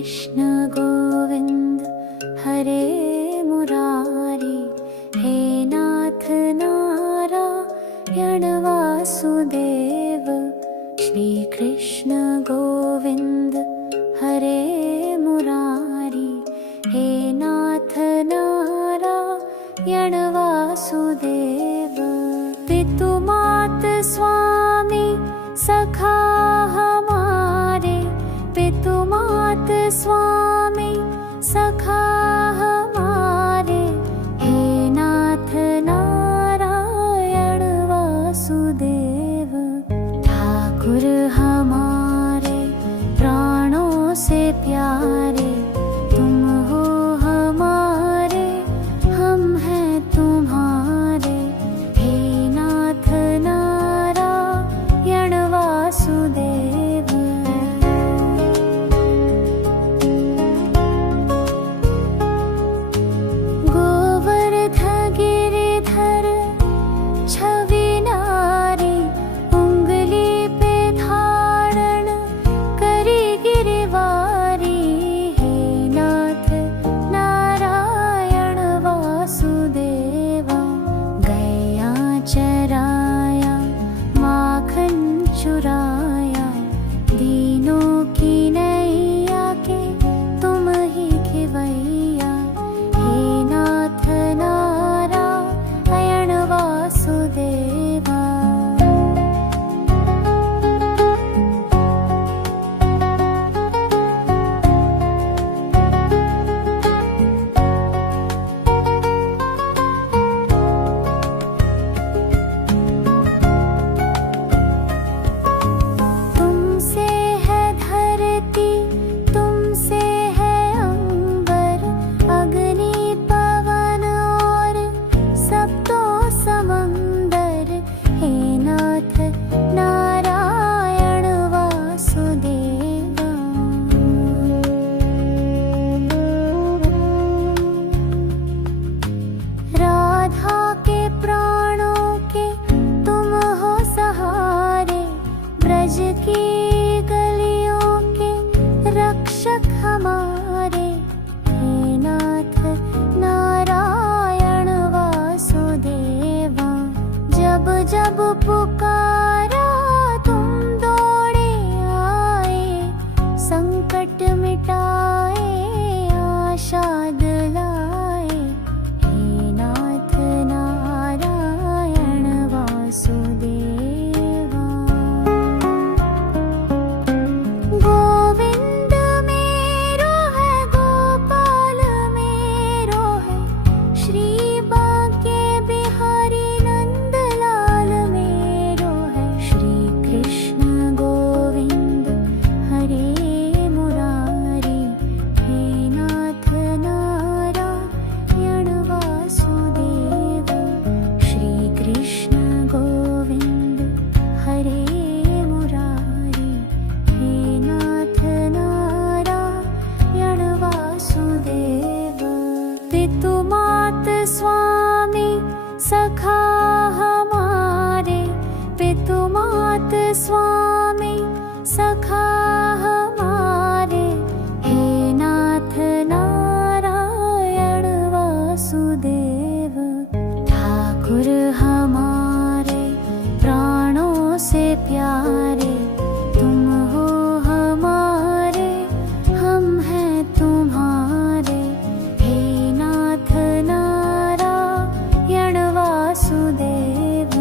कृष्ण गोविंद हरे मुरारी, हे नाथ नारायण वासुदेव। श्री कृष्ण गोविंद हरे मुरारी, हे नाथ नारायण वासुदेव। पितु मात स्वामी सखा हमारे, पितु मात स्वामी सखा हमारे, हे नाथ नारायण वासुदेव। ठाकुर हमारे प्राणों से प्यारे, तुम हो हमारे, हम हैं तुम्हारे, हे नाथ नारायण वासुदेव। गोवर्ध गिरिधर छवि नारी, उंगली पे धारण करी गिरवारी, हे नाथ नारायण वासुदेवा। गैया चराया माखन चुराया, दीनों की नैया के तुम ही खिवैया, हे नाथ नारायण वासुदेवा। तुमसे है धरती, तुमसे है अंबर, अग्नि पवन और सप्तो समंदर, हे नाथ नारायण वासुदेवा। राधा के प्राणों के तुम हो सहारे, ब्रज की गलियों के रक्षक हमारे, हे नाथ नारायण वासुदेवा। जब जब पुकारा तुम दौड़े आए, संकट मिटाए आशा दिलाए, हे नाथ नारायण वासुदेवा। गोविंद मेरो है, गोपाल मेरो है, श्री बांके बिहारी नंदलाल मेरो है। श्री कृष्ण गोविंद हरे मुरारी, हे नाथ नारायण वासुदेव। श्री कृष्ण गोविंद हरे मुरारी, हे नाथ नारायण वासुदेव। पितु मात स्वामी सखा हमारे, पितु मात स्वामी सखा हमारे, हे नाथ नारायण वासुदेव। ठाकुर हमारे प्राणों से प्यारे, तुम हो हमारे, हम हैं तुम्हारे, हे नाथ नारायण वासुदेव।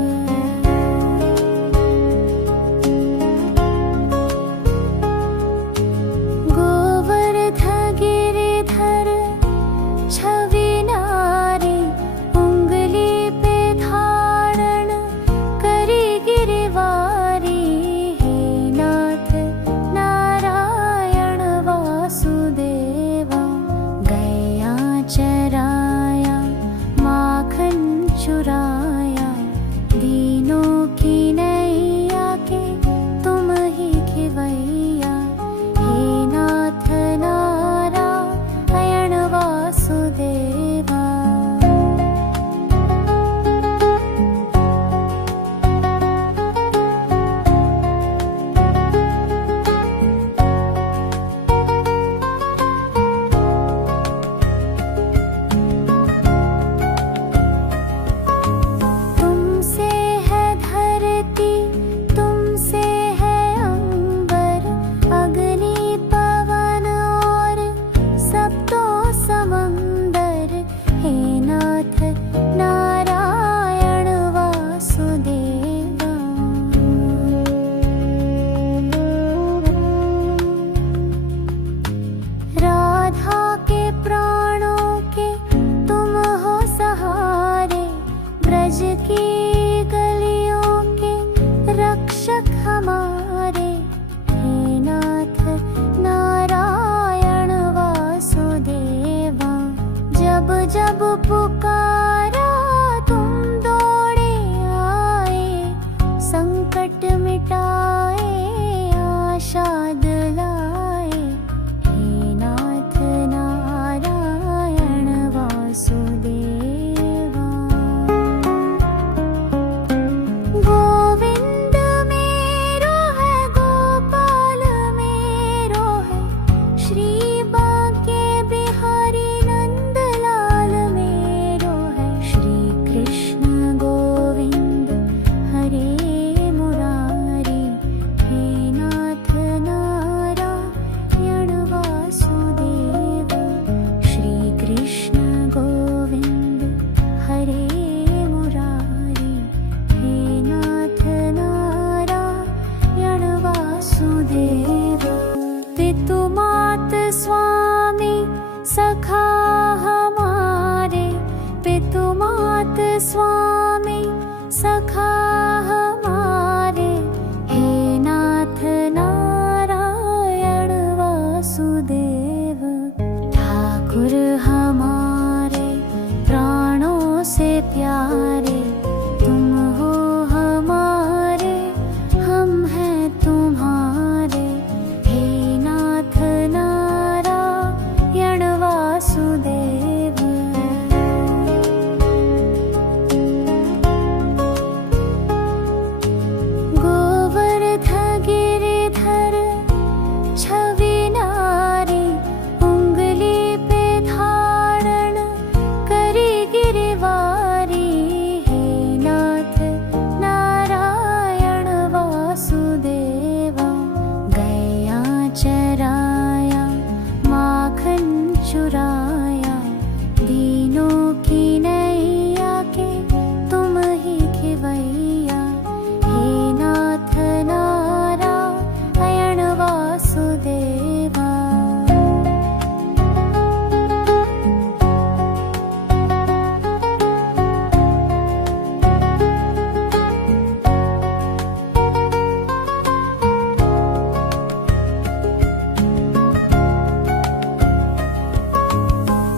सखा हमारे, पितु मात स्वामी सखा हमारे, हे नाथ नारायण वासुदेव। ठाकुर हमारे प्राणों से प्यारे, तुम हो हमारे, हम हैं तुम्हारे, हे नाथ नारायण वासुदेव। गोवर्ध गिरिधर छवि नारी, उंगली पे धारण करी गिरिवारी, हे नाथ नारायण वासुदेवा। गैया चराया माखन चुराया, दीनों की नैया के तुम ही खिवैया, हे नाथ नारायण वासुदेवा।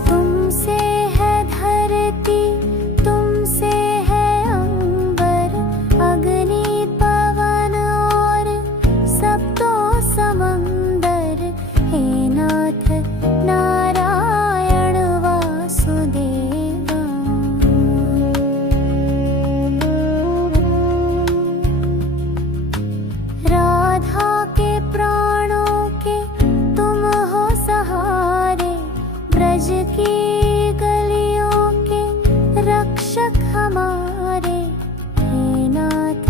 तुमसे है धरती, तुमसे है अंबर, अग्नि पवन और सप्तो समंदर, हे नाथ नारायण वासुदेवा। राधा के प्राणों के तुम हो सहारे, ब्रज की गलियों के रक्षक हमारे, हे नाथ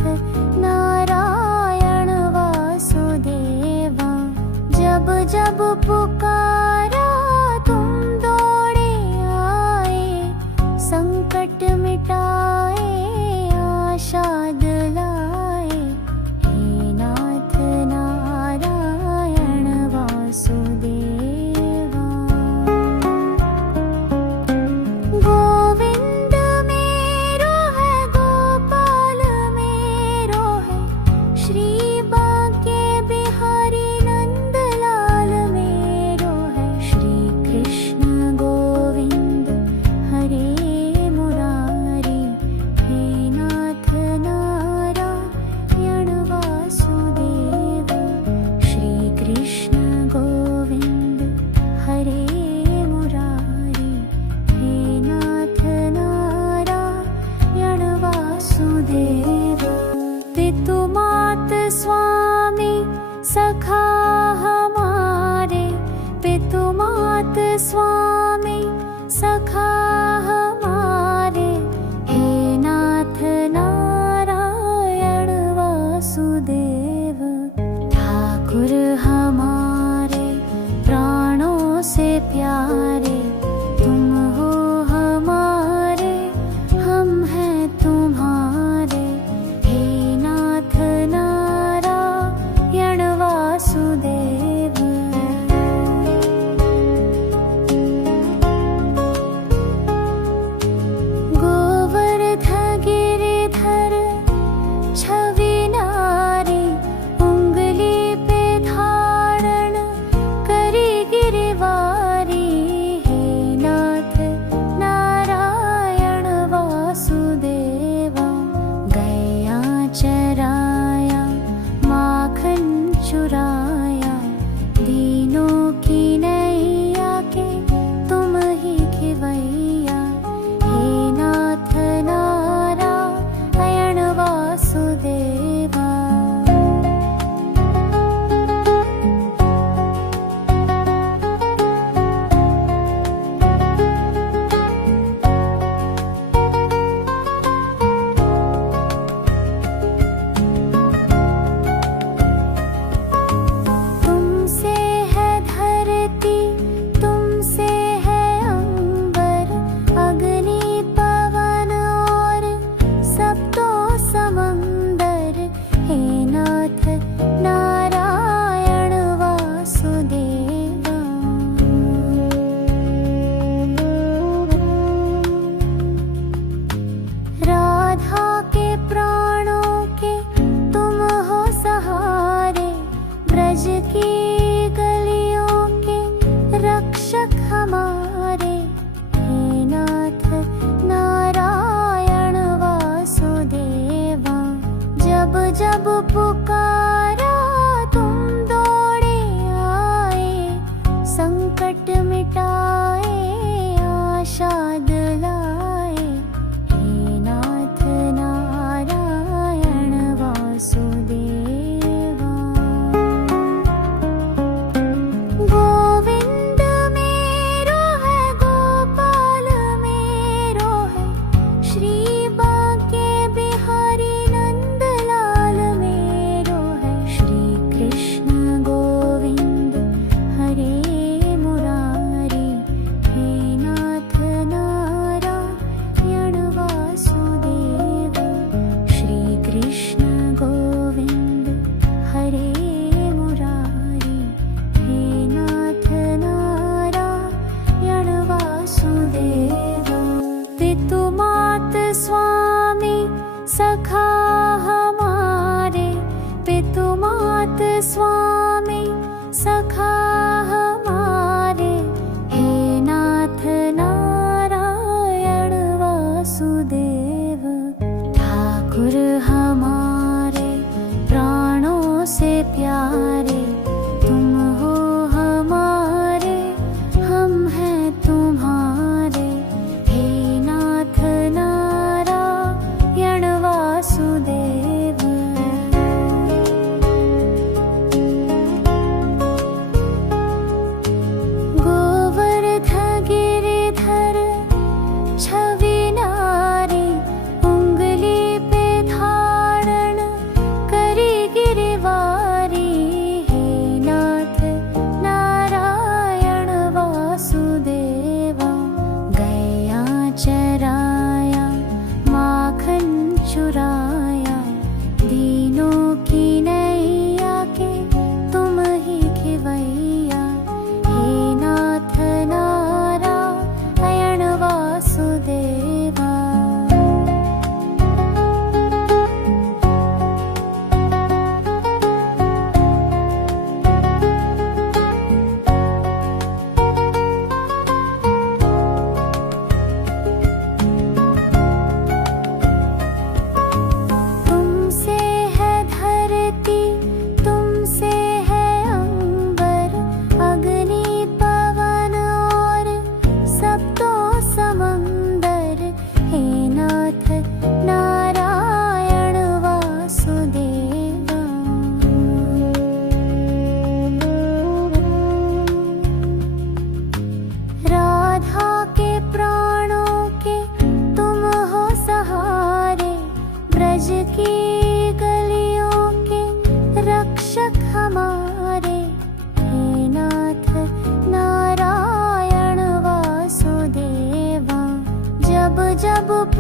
नारायण वासुदेवा। जब जब पुकारा तुम दौड़े आए, संकट मिटाए आशा दिलाए, हे नाथ नारायण वासुदेवा। गोविंद मेरो है, गोपाल मेरो है, श्री बांके बिहारी नंदलाल मेरो है, श्री कृष्ण गोविंद हरे मुरारी, हे नाथ नारायण वासुदेव। श्री कृष्ण गोविंद हरे मुरारी, हे नाथ नारायण वासुदेव। पितु मात स्वामी सखा हमारे, पितु मात स्वामी सखा हमारे, हे नाथ नारायण वासुदेव। ठाकुर हमारे प्राणों से प्यारे, तुम हो हमारे, हम हैं तुम्हारे, हे नाथ नारायण वासुदेव।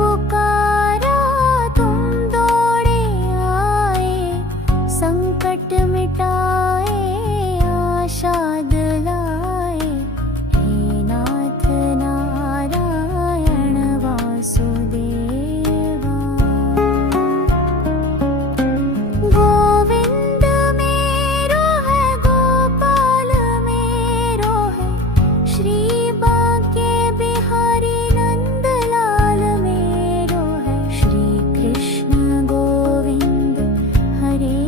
पुकारा तुम दौड़े आए, संकट मिटाए आशा दिलाए। हे नाथ नारायण वासुदेवा। गोविंद मेरो है गोपाल मेरो है, श्री बांके बिहारी नंदलाल मेरो है। श्री कृष्ण गोविंद हरे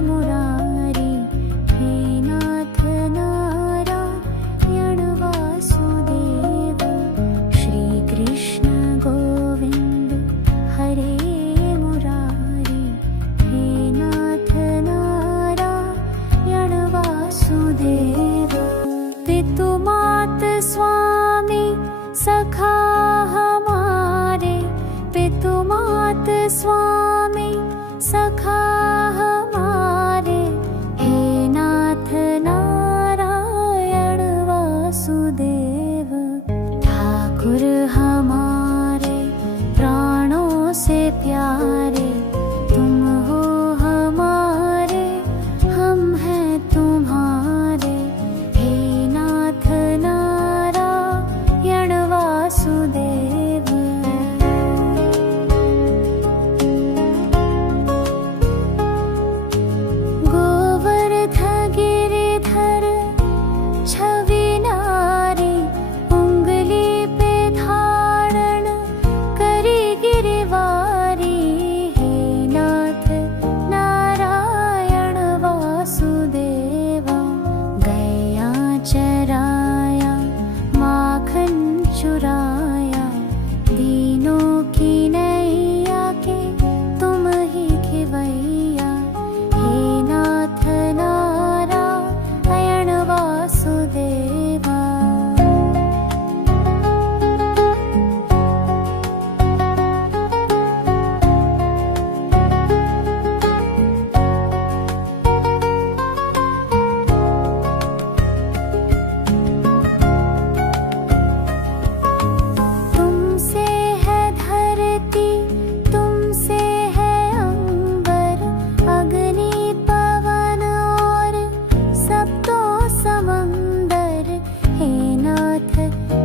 मुरारी, हे नाथ नारायण वासुदेवा। श्री कृष्ण गोविंद हरे मुरारी, हे नाथ नारायण वासुदेवा। पितु मात स्वामी सखा हमारे, पितु मात स्वामी सखा हमारे। हे नाथ नारायण वासुदेव। ठाकुर हमारे प्राणों से प्यारे, तुम हो हमारे हम हैं तुम्हारे। हे नाथ नारायण वासुदेव। गोवर्ध गिरिधर छवि नारी, उंगली पे धारण करी गिरवारी। हे नाथ नारायण वासुदेवा। गया चराया माखन चुराया, दीनों की नैया के तुम ही खिवैया। हे नाथ नारायण वासुदेवा। तुमसे है धरती, तुमसे है अंबर, अग्नि पवन और सब तो समंदर। हे नाथ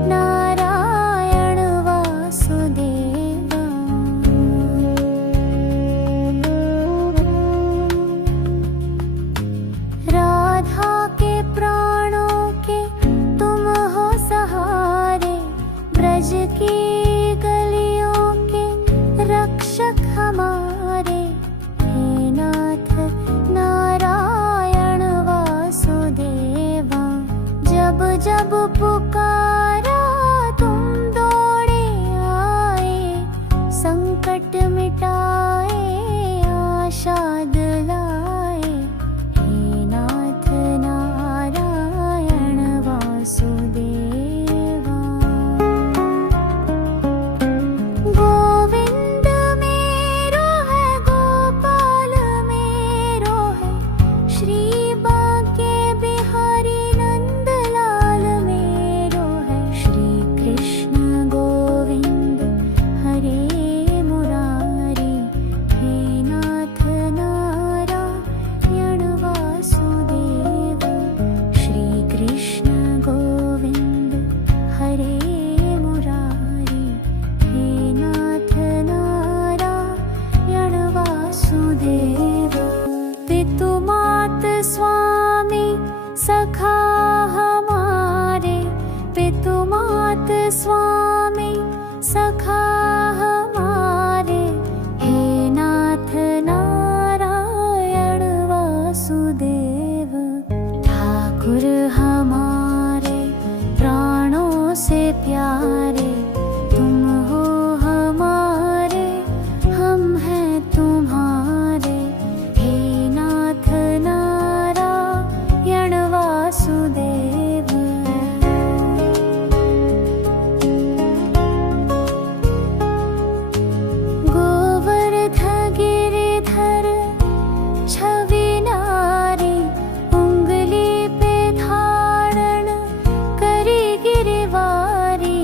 नारायण वासुदेवा। राधा के प्राणों के तुम हो सहारे, ब्रज की गलियों के रक्षक हमारे। हे नाथ नारायण वासुदेवा। जब जब पुकारा तुम दौड़े आए, संकट मिटाए आशा दिलाए। हे नाथ नारायण वासुदेवा। गोविंद मेरो है गोपाल मेरो है, श्री बांके बिहारी नंदलाल मेरो है। श्री कृष्ण गोविंद हरे मुरारी, हे नाथ नारायण वासुदेवा। श्री कृष्ण गोविंद हरे मुरारी, हे नाथ नारायण वासुदेवा। पितु मात स्वामी सखा हमारे, पितु मात स्वामी सखा हमारे। हे नाथ नारायण वासुदेव। ठाकुर हमारे प्राणों से प्यारे, तुम हो हमारे हम हैं तुम्हारे। हे नाथ नारायण वासुदेव। गोवर्ध गिरिधर छवि नारी, उंगली पे धारण करी गिरवारी।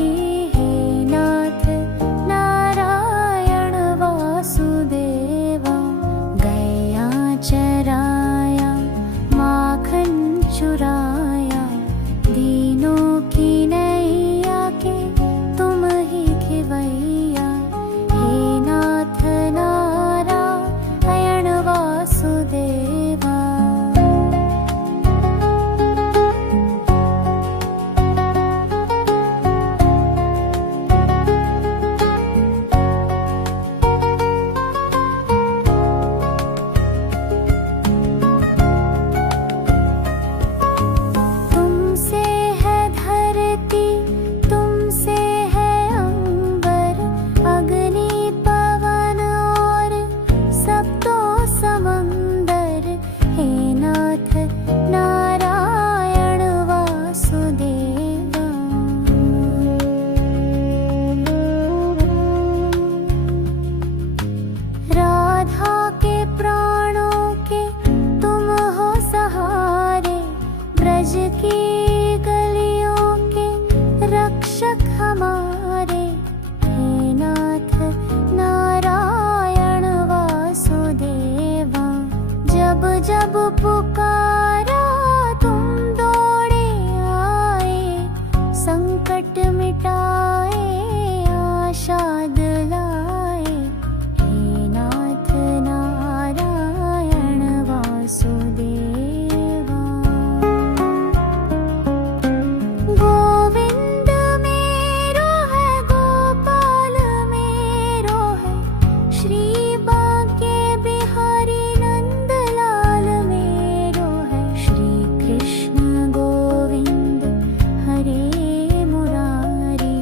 हमारे, हे नाथ नारायण वासुदेवा। जब जब पुकारा तुम दौड़े आए, संकट मिटाए आशा दिलाए, हे नाथ नारायण वासुदेवा। गोविंद मेरो है, गोपाल मेरो है, श्री बांके बिहारी नंदलाल मेरो है। श्री कृष्ण गोविंद हरे मुरारी,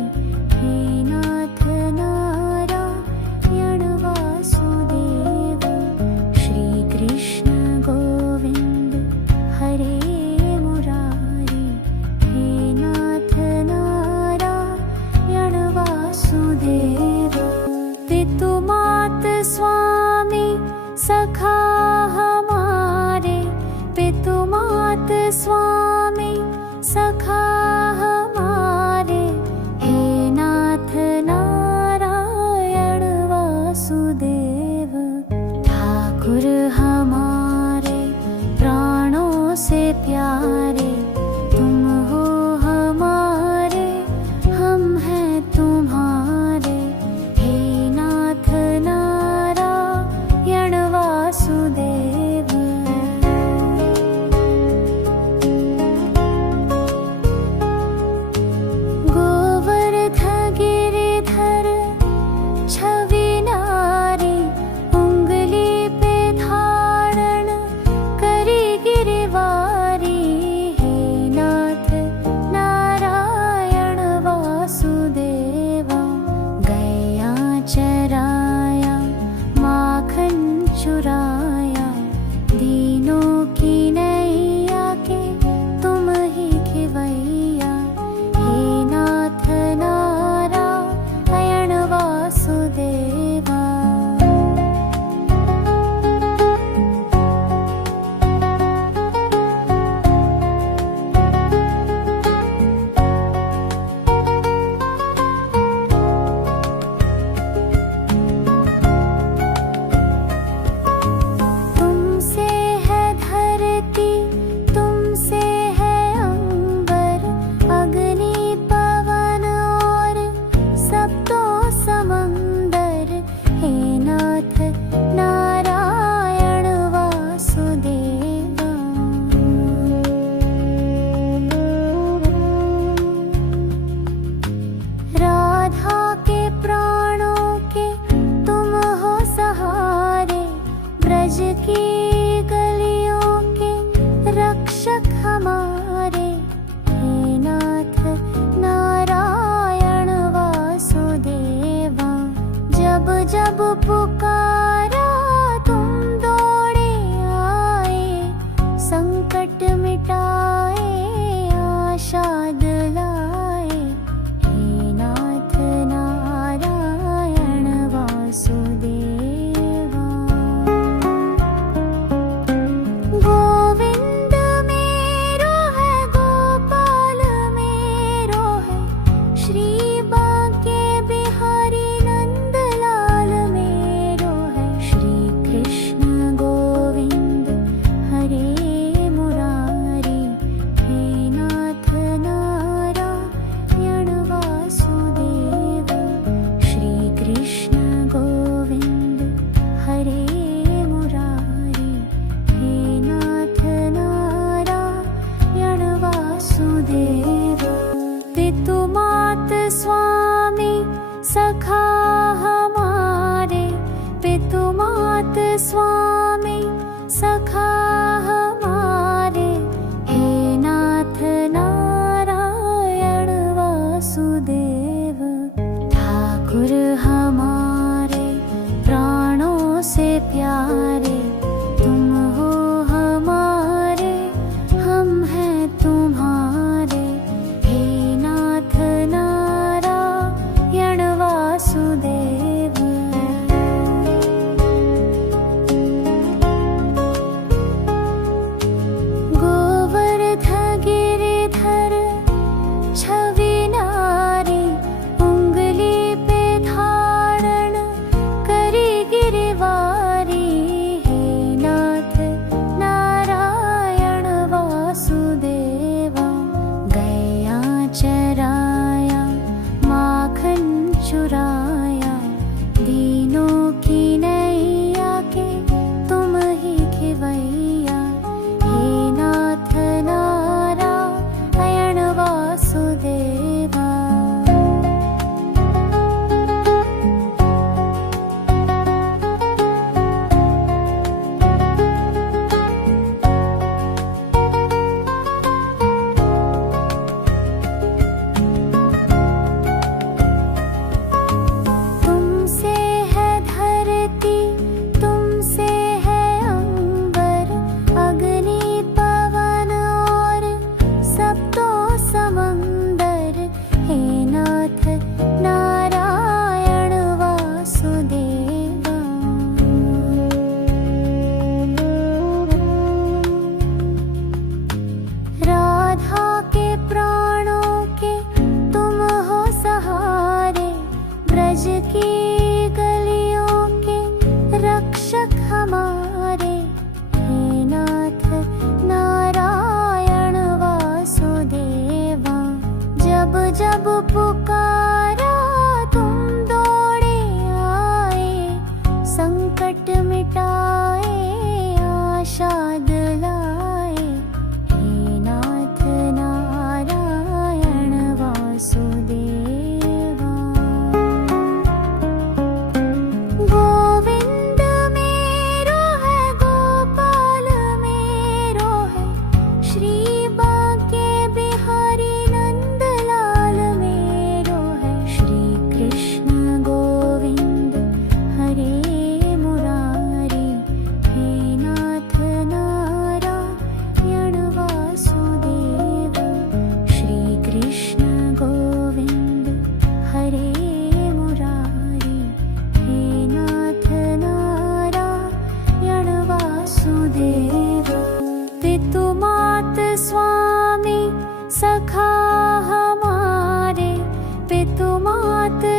हे नाथ नारायण वासुदेव। श्री कृष्ण गोविंद हरे मुरारी, हे नाथ नारायण वासुदेव। पितु मात स्वामी सखा हमारे, पितु मात स्वामी सखा हमारे, हे नाथ नारायण वासुदेव। ठाकुर हमारे प्राणों से प्यारे, तुम हो हमारे, हम हैं तुम्हारे, हे नाथ नारायण वासुदेव। गोवर्ध गिरिधर छवि नारी, उंगली पे धारण करी गिरवारी, हे नाथ नारायण वासुदेवा। गया चराया माखन चुराया, दीनों की नैया के तुम ही खिवैया, हे नाथ नारायण वासुदेवा। तुमसे है धरती, तुमसे है अंबर, अग्नि पवन और सप्तो समंदर, हे नाथ नारायण वासुदेवा। राधा के प्राणों के तुम हो सहारे, ब्रज की गलियों के रक्षक हमारे, हे नाथ नारायण वासुदेवा। जब जब पुकारा तुम दौड़े आए, संकट मिटाए आशा दिलाए, हे नाथ नारायण वासुदेवा। गोविंद मेरो है, गोपाल मेरो है, श्री बांके बिहारी नंदलाल मेरो है। श्री कृष्ण गोविंद हरे मुरारी, हे नाथ नारायण वासुदेव। श्री कृष्ण गोविंद हरे मुरारी, हे नाथ नारायण वासुदेव। पितु मात स्वामी सखा हमारे, पितु मात स्वामी सखा हमारे, हे नाथ नारायण वासुदेव। ठाकुर हमारे प्राणों से प्यारे, तुम हो हमारे, हम हैं तुम्हारे, हे नाथ नारायण वासुदेव।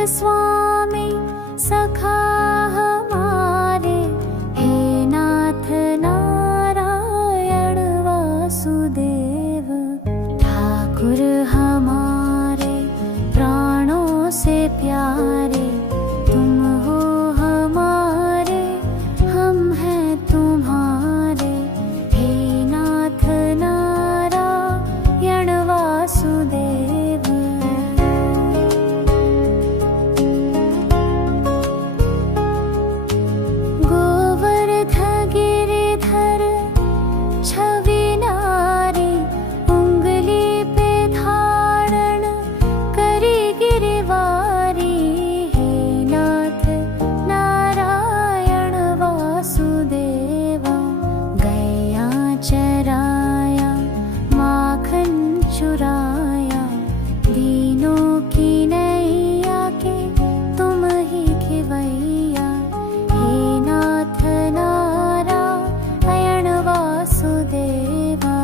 स्वामी सखा हमारे, हे नाथ नारायण वासुदेव। ठाकुर हमारे प्राणों से प्यारे, तुम हो हमारे, हम हैं तुम्हारे, हे नाथ नारायण वासुदेव। गोवर्ध गिरिधर छवि नारी, उंगली पे धारण करी गिरवारी, हे नाथ नारायण वासुदेवा। गया चराया माखन चुराया, दीनों की नैया के तुम ही खिवैया, हे नाथ नारायण वासुदेवा।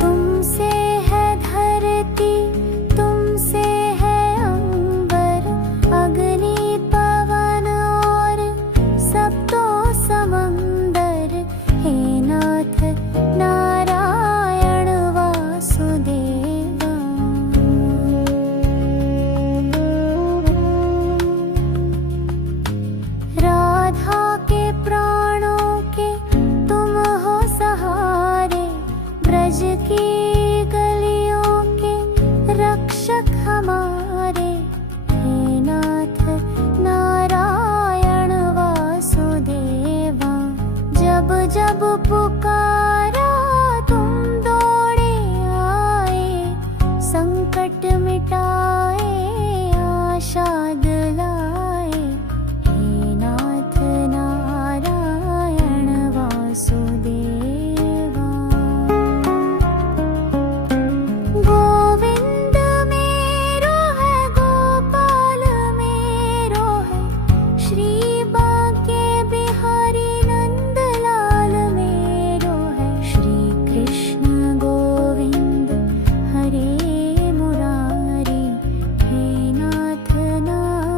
तुमसे है धरती, तुमसे है अंबर, अग्नि पवन और सप्तो समंदर, हे नाथ नारायण वासुदेवा। राधा के प्राणों के तुम हो सहारे, ब्रज की गलियों के रक्षक हमारे, हे नाथ नारायण वासुदेवा। जब जब पुकारा तुम दौड़े आए, संकट मिटाए आशा दिलाए, हे नाथ नारायण वासुदेवा। गोविंद मेरो है, गोपाल मेरो है, श्री बांके बिहारी नंदलाल मेरो है, श्री कृष्ण गोविंद हरे मुरारी, हे नाथ नारायण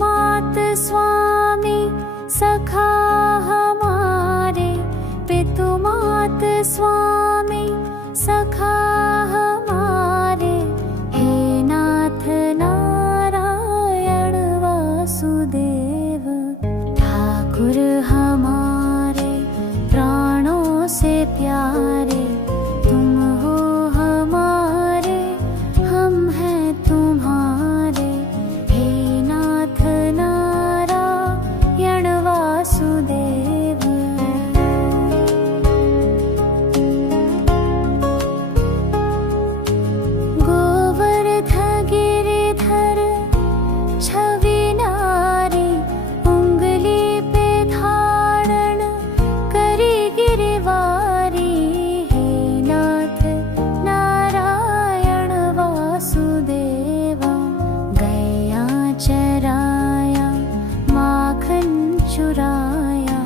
मात स्वामी सखा हमारे, पितु मात स्वामी सखा हमारे, हे नाथ नारायण वासुदेव। ठाकुर हमारे प्राणों से प्यारे, तुम हो हमारे, हम हैं तुम्हारे, हे नाथ नारायण वासुदेव। गोवर्ध गिरिधर छवि नारी, उंगली पे धारण करी गिरवारी, हे नाथ नारायण वासुदेवा। गया चराया माखन चुराया,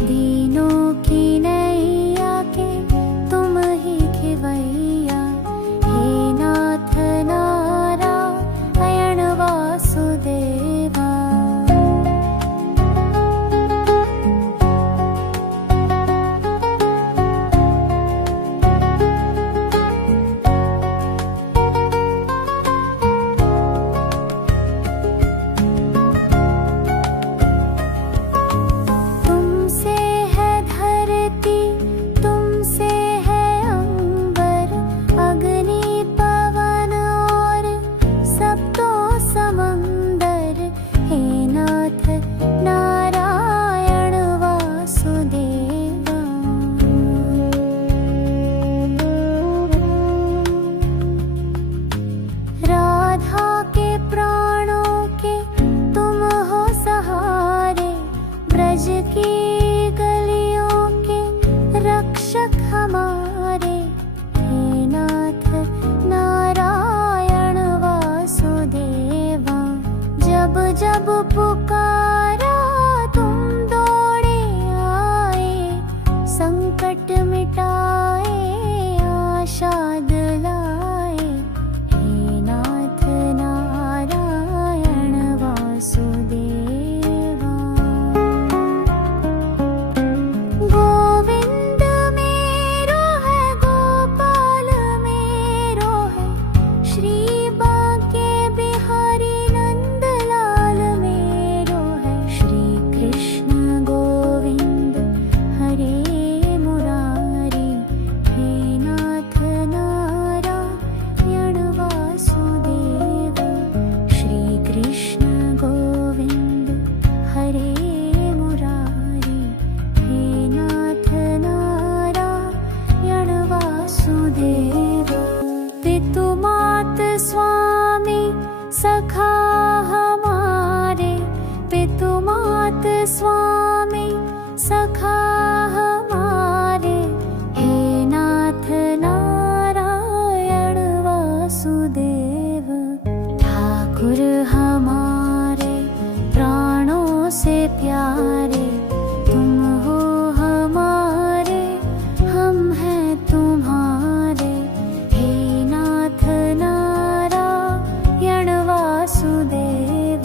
दीनों की नैया के तुम ही खिवैया, हे नाथ नारायण वासुदेवा। तुमसे है धरती, तुमसे है अंबर, अग्नि पवन और सब तो समंदर, हे नाथ नारायण वासुदेवा। राधा के प्राणों के तुम हो सहारे, ब्रज की गलियों के रक्षक हमारे, हे नाथ नारायण वासुदेवा। जब जब पुकारा तुम दौड़े आए, संकट मिटाए आशा दिलाए, हे नाथ नारायण वासुदेवा। गोविंद मेरो है, गोपाल मेरो है, श्री बांके बिहारी नंदलाल मेरो है, श्री कृष्ण गोविंद हरे मुरारी, हे नाथ नारायण वासुदेव। श्री कृष्ण गोविंद हरे मुरारी, हे नाथ नारायण वासुदेव। पितु मात स्वामी सखा हमारे, पितु मात स्वामी सखा हमारे, हे नाथ नारायण वासुदेव। ठाकुर हमारे प्राणों से प्यारे, तुम हो हमारे, हम हैं तुम्हारे, हे नाथ नारायण वासुदेव।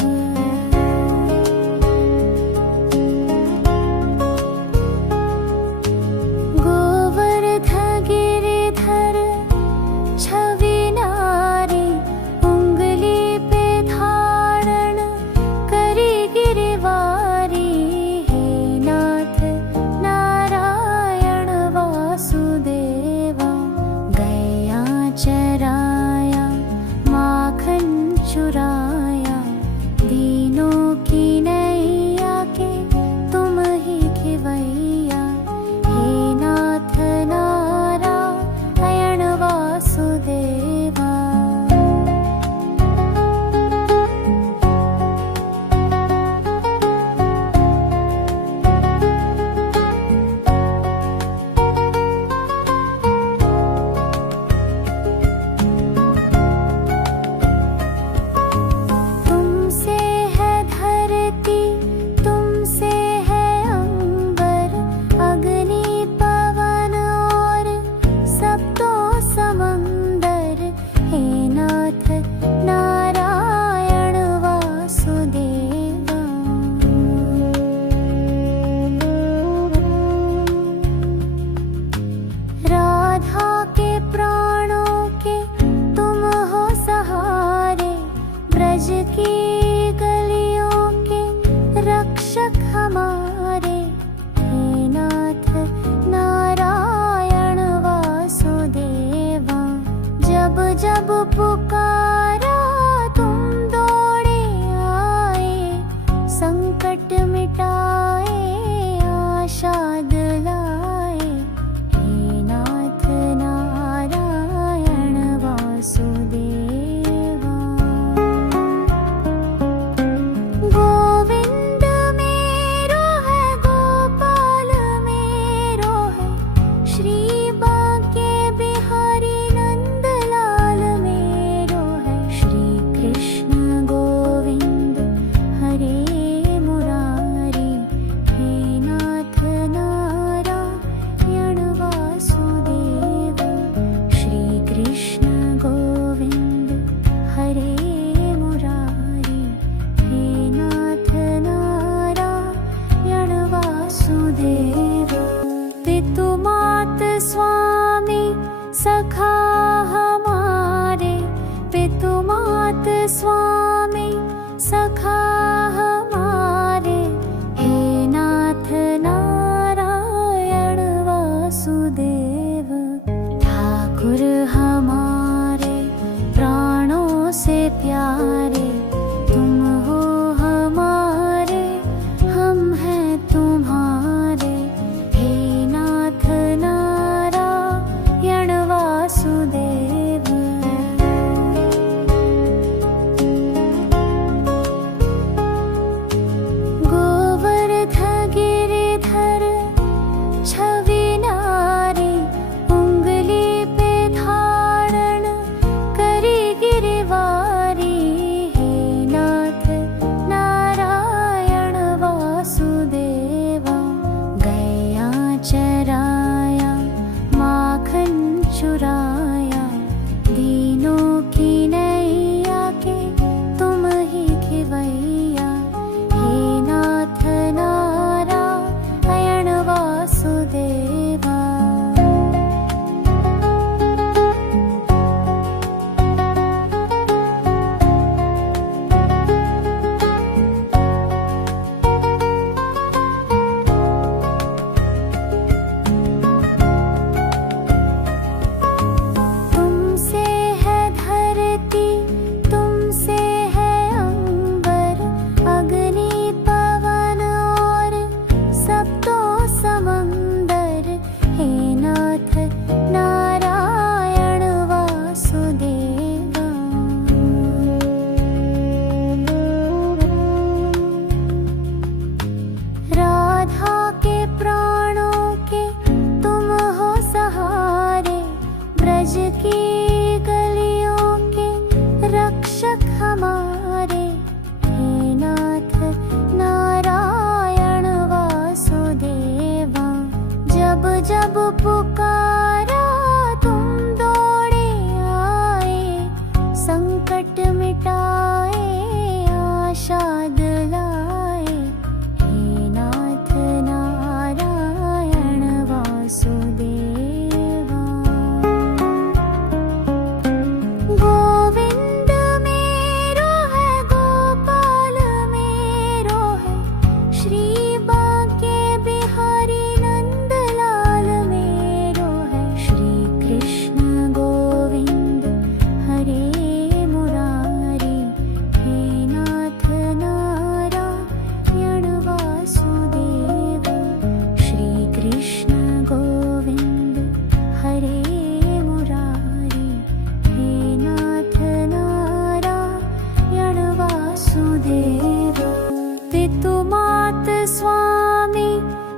पितु मात स्वामी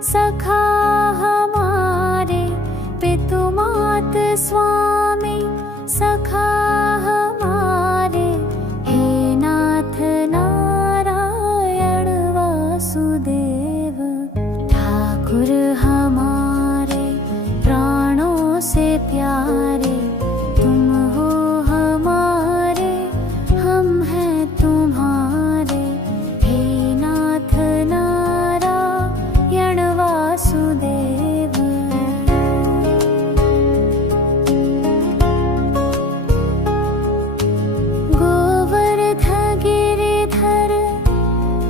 सखा हमारे, पितु मात स्वामी सखा हमारे, हे नाथ नारायण वासुदेव। ठाकुर हमारे प्राणों से प्यारे, तुम हो हमारे, हम हैं तुम्हारे, हे नाथ नारायण वासुदेव। गोवर्ध गिरिधर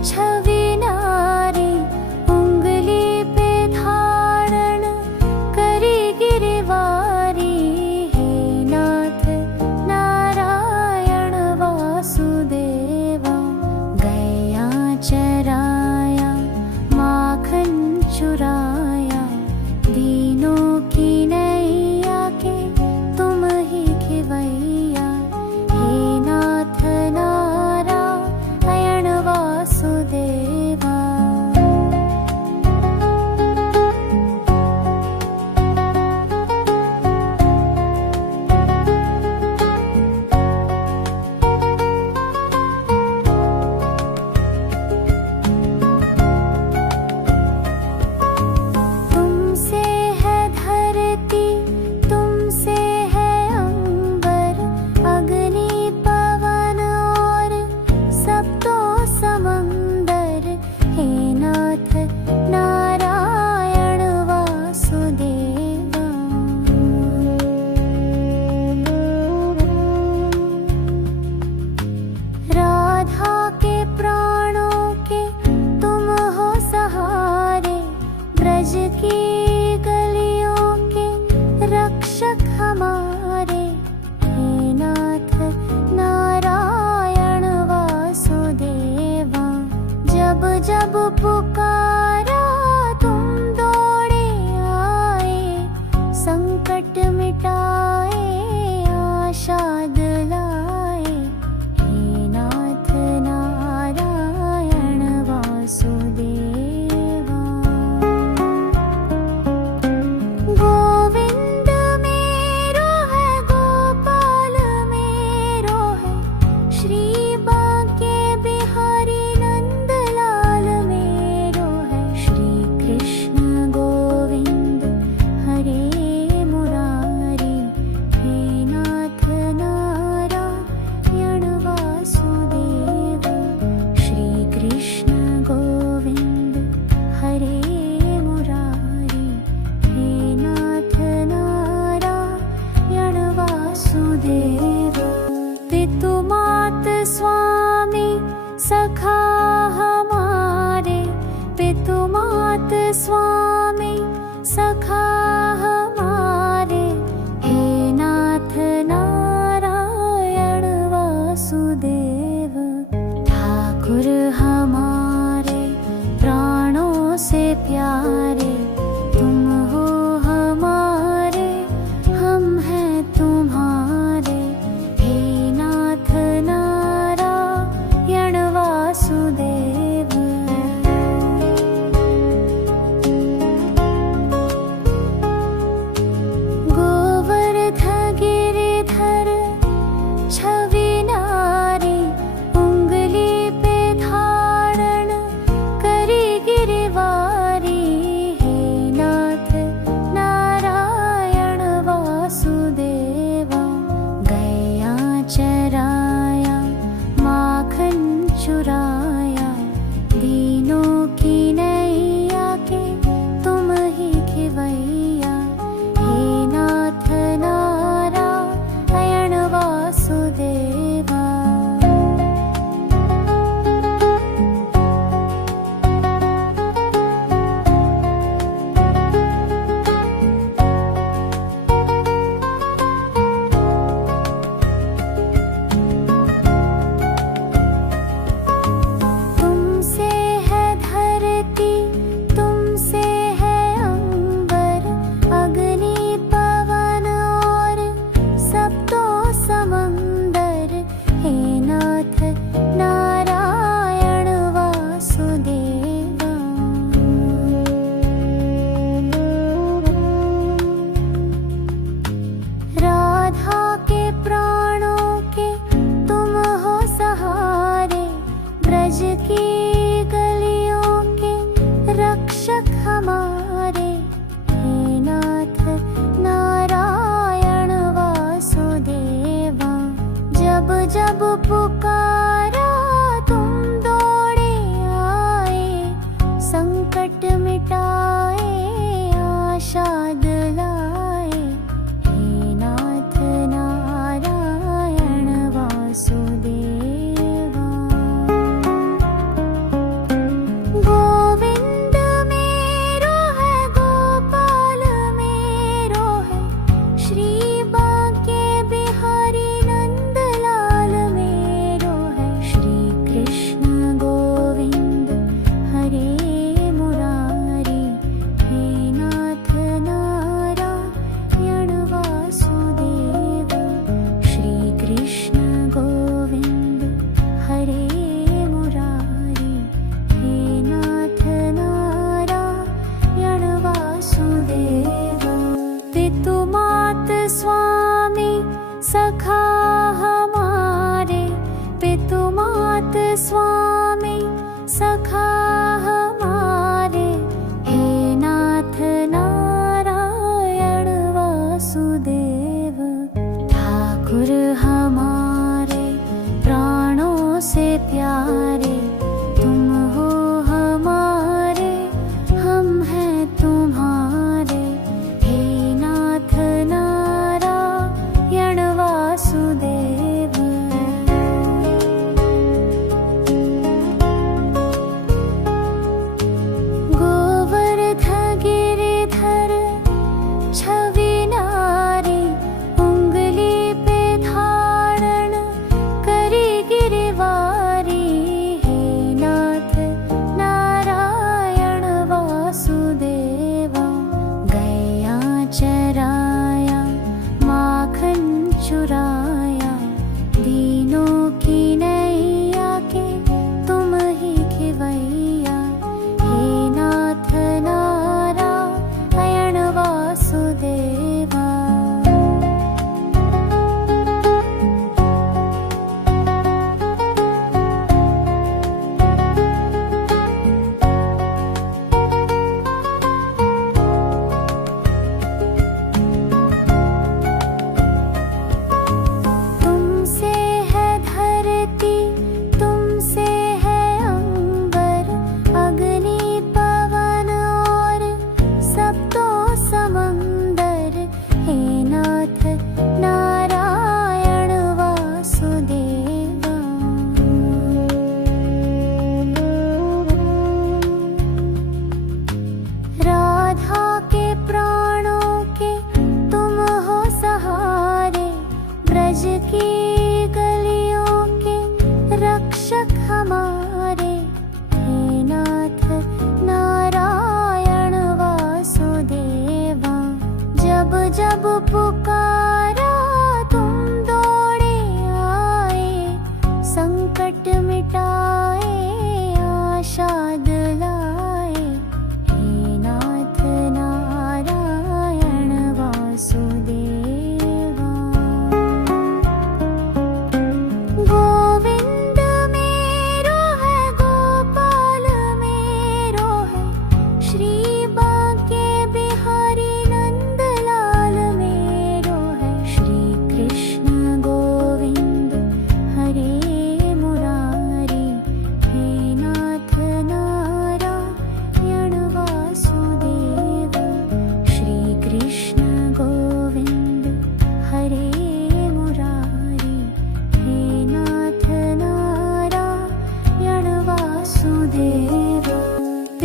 छवि नारी, उंगली पे धारण करी गिरवारी, हे नाथ नारायण वासुदेवा। गैया चराया माखन चुराया, दीनों की नैया के तुम ही खिवैया, हे नाथ नारायण वासुदेवा। तुमसे है धरती, तुमसे है अंबर, अग्नि पवन और सब तो समंदर, हे नाथ नारायण वासुदेवा। राधा के प्राणों के तुम हो सहारे, ब्रज की गलियों के रक्षक हमारे, हे नाथ नारायण वासुदेवा। जब जब पुकारा तुम दौड़े आए, संकट मिटाए आशा दिलाए, हे नाथ नारायण वासुदेवा। गोविंद मेरो है, गोपाल मेरो है, श्री बांके बिहारी नंदलाल मेरो है,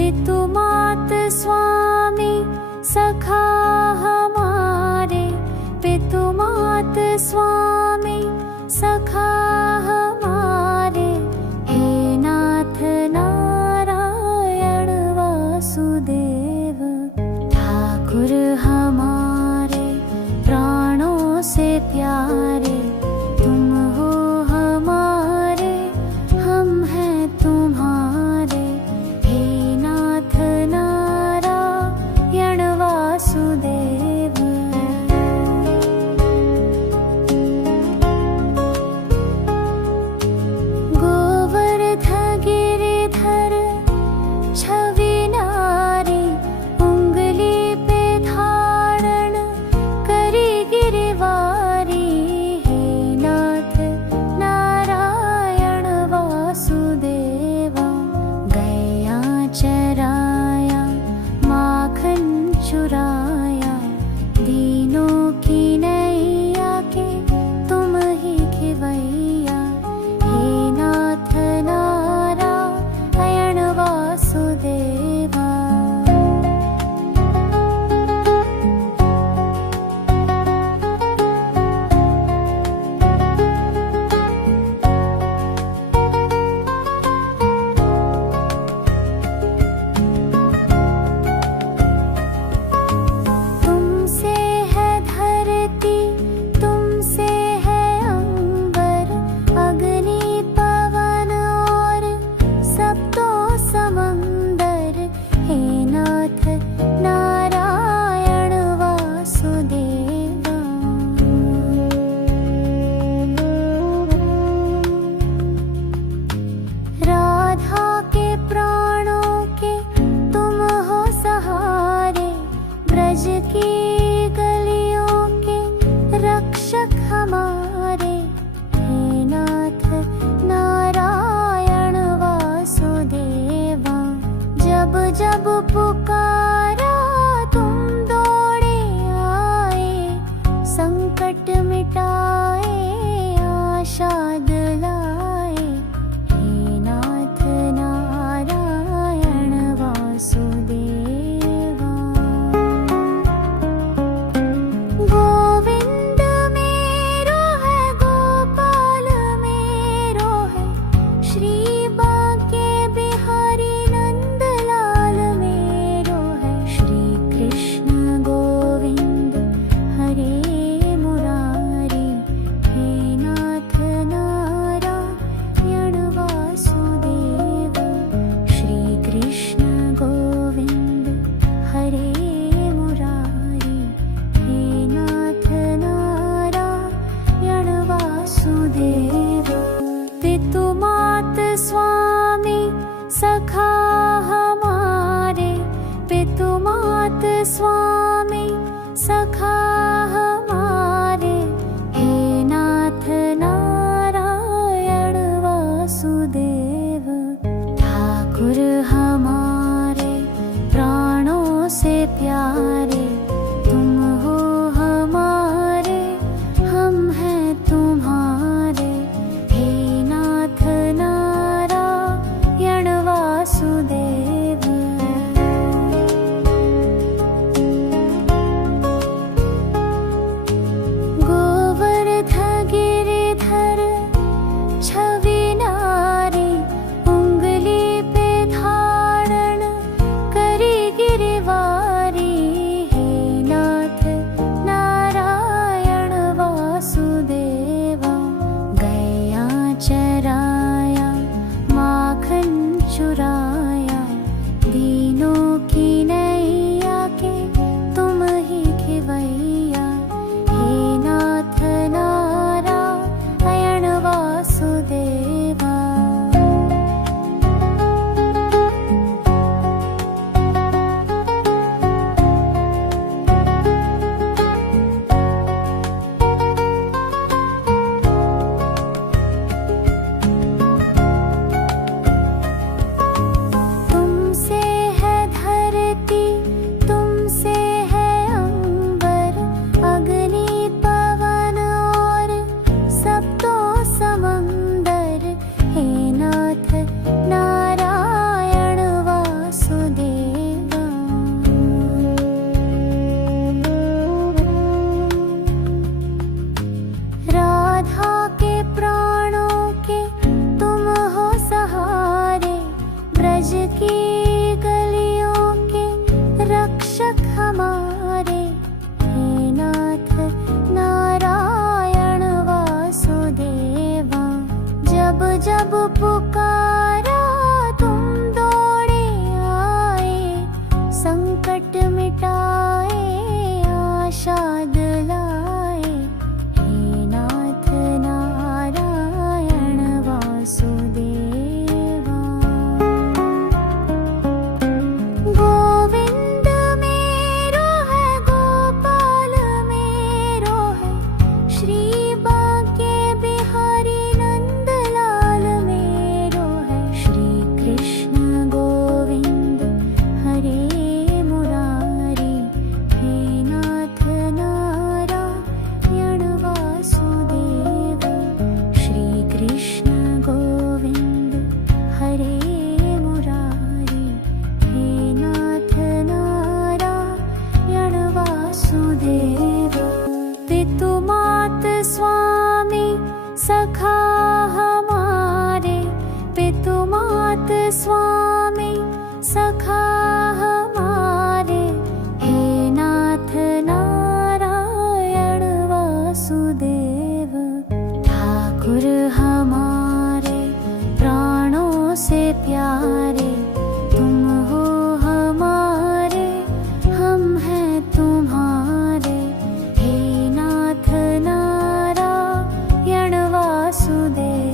पितुमात स्वामी सखा हमारे, पितुमात स्वामी सखा हमारे, हे नाथ नारायण वासुदेव। ठाकुर हमारे प्राणों से प्यारे, तुम हो हमारे, हम हैं तुम्हारे, हे नाथ नारायण वासुदेव। गोवर्ध गिरिधर छवि नारी, उंगली पे धारण करी गिरवारी, हे नाथ नारायण वासुदेवा। गैया चराया माखन चुराया, दीनों की नैया के तुम ही खिवैया, हे नाथ नारायण वासुदेवा। तुमसे है धरती, तुमसे है अंबर, अग्नि पवन और सप्तो समंदर, हे नाथ नारायण वासुदेवा। राधा के प्राणों के तुम हो सहारे, ब्रज की गलियों के रक्षक हमारे, हे नाथ नारायण वासुदेवा। जब जब पुकारा तुम दौड़े आए, संकट मिटाए आशा दिलाए, हे नाथ नारायण वासुदेवा। गोविंद मेरो है, गोपाल मेरो है, श्री बांके बिहारी नंदलाल मेरो है, श्री कृष्ण गोविंद हरे मुरारी, हे नाथ नारायण वासुदेव। श्री कृष्ण गोविंद हरे मुरारी, हे नाथ नारायण वासुदेव। पितुमात स्वामी सखा हमारे, पितुमात स्वामी सखा हमारे, हे नाथ नारायण वासुदेव। ठाकुर हमारे प्राणों से प्यारे, तुम हो हमारे, हम हैं तुम्हारे, हे नाथ नारायण वासुदेव। सखा हमारे, हे नाथ नारायण वासुदेव। ठाकुर हमारे प्राणों से प्यारे, तुम हो हमारे, हम हैं तुम्हारे, हे नाथ नारायण वासुदेव।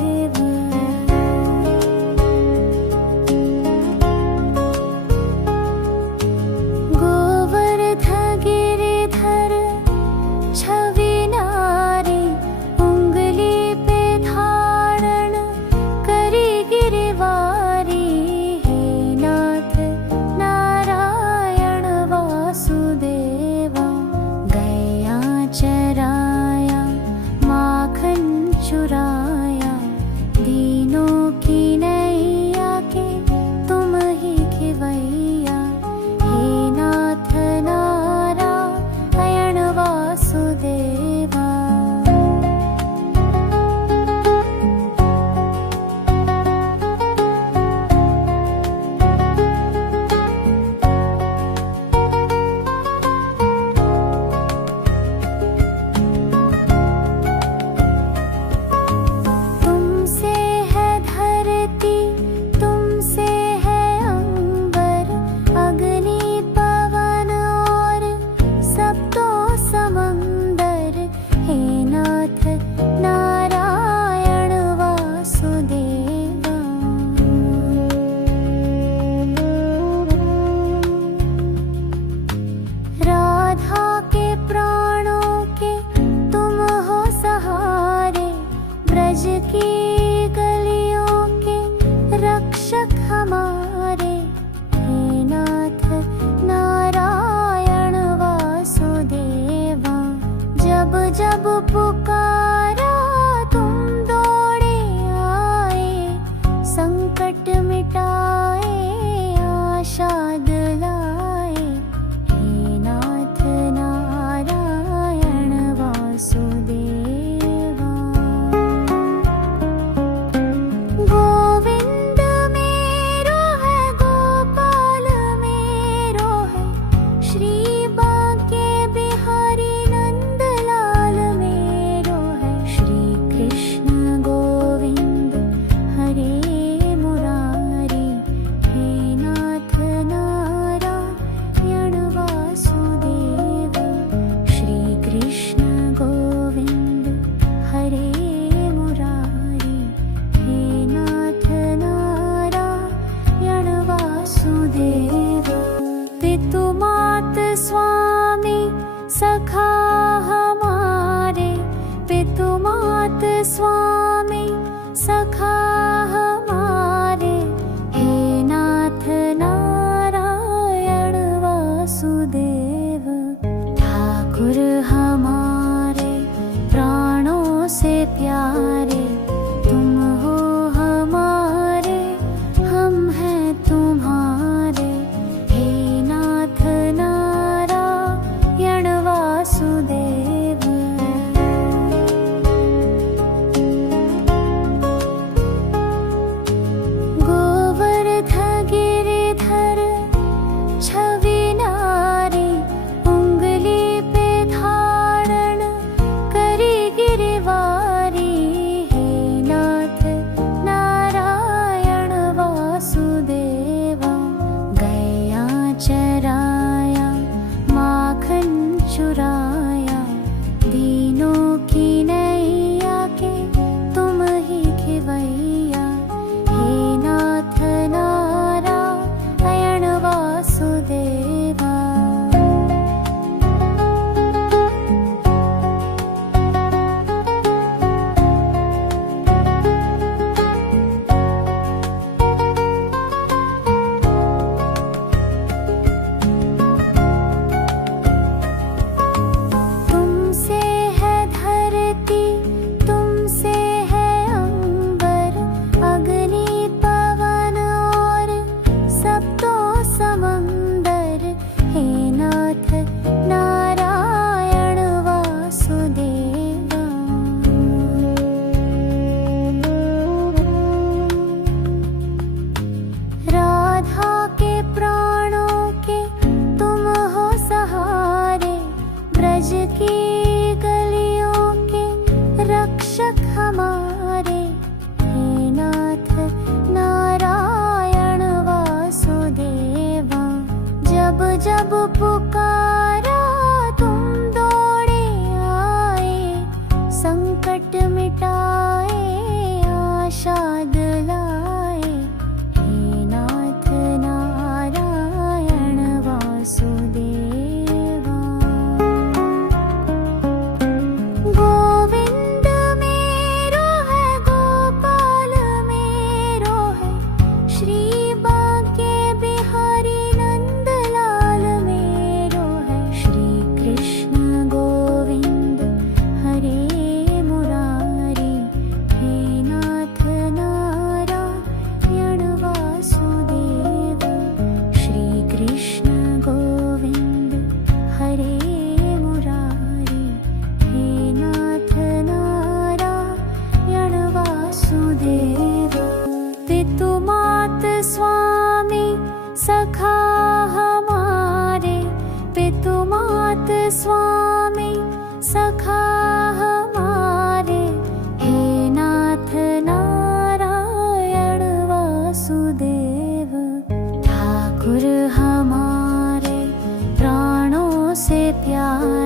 जब पुकारा तुम दौड़े आए, संकट मिटाए आशा दिलाए। हे नाथ नारायण वासुदेवा। गोविंद मेरो है, गोपाल मेरो है, श्री बांके बिहारी नंदलाल मेरो है। श्री कृष्ण गोविंद हरे मुरारी, हे नाथ नारायण वासुदेव। श्री कृष्ण गोविंद हरे मुरारी, हे नाथ नारायण वासुदेव। पितु मात स्वामी सखा हमारे, पितु मात स्वामी सखा हमारे। हे नाथ नारायण वासुदेव। ठाकुर हमारे प्राणों से प्यारे,